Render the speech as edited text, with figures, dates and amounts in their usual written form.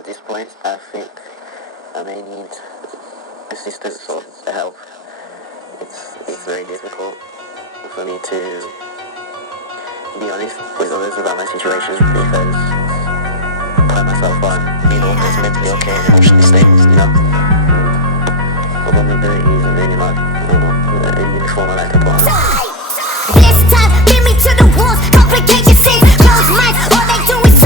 at this point, I think I may need assistance or help. It's very difficult for me to be honest with others about my situation because I find myself on being almost mentally okay and emotionally stable, vulnerabilities and maybe not, a uniform I like to put on. This time, lead me to the walls, complicate your sins, close minds, all they do is